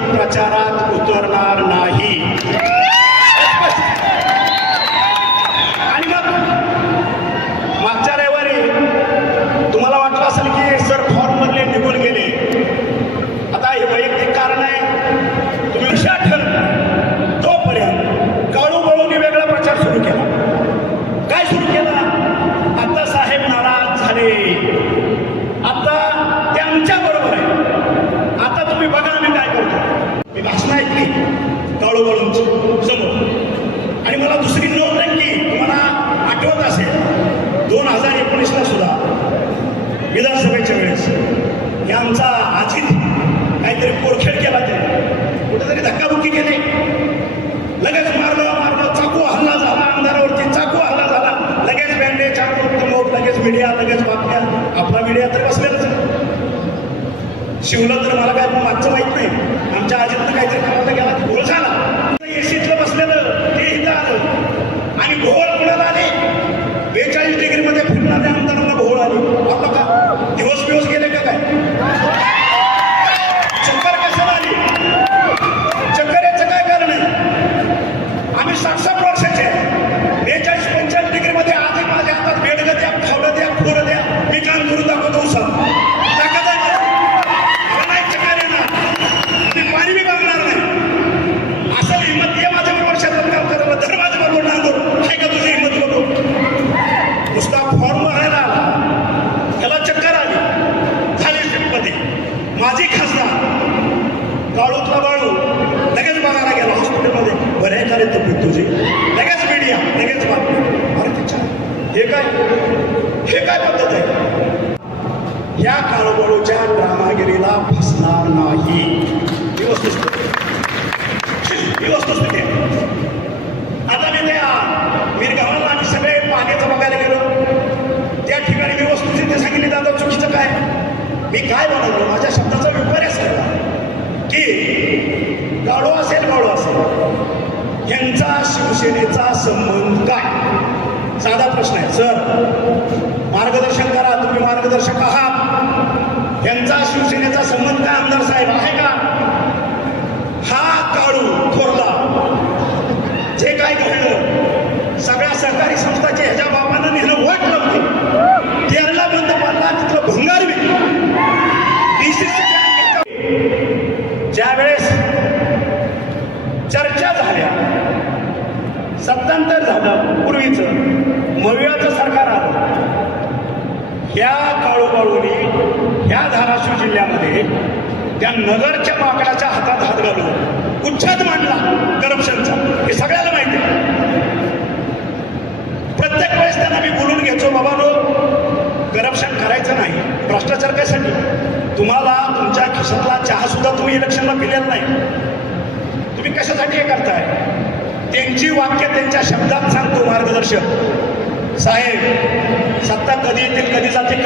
प्रचारात उतरणार नाही। आणि मग मागच्या रविवारी तुम्हाला वाटलं असेल की सर फॉर्म मधले निघून गेले, आता हे वैयक्तिक कारण आहे, तुम्ही लक्षात ठेवा तोपर्यंत काळूबाळूंनी वेगळा प्रचार सुरू केला। काय सुरू केला? आता साहेब नाराज झाले, आता ते आमच्या बरोबर आहे, आता तुम्ही बघा आम्ही काय करतो। मी भाषण ऐकली काळूबाळूंची समोर, आणि मला दुसरी नोंद नक्की तुम्हाला आठवत असेल 2019ला सुद्धा विधानसभेच्या वेळेस हे आमचा आजीत काहीतरी पोरखेड केला, त्याने कुठेतरी धक्काबुक्की केली, लगेच मारलं, चाकू हल्ला झाला, आमदारावरती चाकू हल्ला झाला, लगेच बँडे चाकू, लगेच मीडिया, लगेच बातम्या, आपला मीडिया तर बसलेलाच आहे। शिवलं तर मला काय मागचं माहित नाही, आमच्या आजीतनं काहीतरी करायला गेला, घोळ झाला, एसीतलं बसलेलं ते इथं आलं, आणि घोळ कुणाला आले? 42 डिग्रीमध्ये फिरणाऱ्या आमदारांना घोळ आली। आपलं का दिवस गेले का काय? चक्कर कशाला आली? चक्कर याचं काय कारण आहे? आम्ही 60-60 वर्षाचे आहे, 42-45 डिग्रीमध्ये आधी माझ्या हातात बेडगं द्या, खावलं द्या, खोरं द्या, मी काम करून दाखवतो सर, ताकद आहे नाही, चक्कर येणार, मी पाणी बी बघणार नाही, असं हिंमत ये माझ्या बरोबर शेतात काम करायला, धर माझ्या बरोबर नांगोर, आहे का तुझी हिंमत बघू? नुसता फॉर्म भरायला आला, त्याला चक्कर आली, झाली ट्रिपमध्ये। माझी खासदार काळूतला बाळू लगेच बघायला गेला हॉस्पिटलमध्ये, बरे का रे तब्येत तुझी? लगेच मीडिया, लगेच बातमी, अरे तिच्या हे काय पद्धत आहे? या काळूबाळूच्या ड्रामागिरीला फसणार नाही, ही वस्तुस्थिती आहे। आता मी त्या मीरगावाला आम्ही सगळे पाण्याचं बघायला गेलो, त्या ठिकाणी मी वस्तुस्थिती सांगितली, दादा चुकीचं काय? मी काय बनवलं? माझ्या शब्दाचा विपर्यास केला की गाडो असेल यांचा शिवसेनेचा संबंध काय? साधा प्रश्न आहे सर, मार्गदर्शन करा, तुम्ही मार्गदर्शक आहात, यांचा शिवसेनेचा संबंध काय आमदार साहेब आहे का? हा काळू थोरला जे काय घडलं, सगळ्या सहकारी संस्थाचे ह्याच्या बापानं नेहमी वाट लावली, 13ला बंद पडला, तिथलं भंगार ज्या वेळेस चर्चा झाल्या, सत्तांतर झालं, पूर्वीचं मविळाचं सरकार आलं, ह्या काळूबाळूंनी ह्या धाराशिव जिल्ह्यामध्ये त्या नगरच्या माकडाच्या हातात हात घालून उच्छाद मांडला करप्शनचा, हे सगळ्याला माहिती आहे। प्रत्येक वेळेस त्यांना मी बोलून घ्यायचो, बाबांनो करप्शन करायचं नाही, भ्रष्टाचार कशासाठी? तुम्हाला तुमच्या खिशातला चहा सुद्धा तुम्ही इलेक्शनला पिलेला नाही, तुम्ही कशासाठी हे करताय? त्यांची वाक्य त्यांच्या शब्दात सांगतो मार्गदर्शक साहेब, सत्ता कधी येतील कधी जाते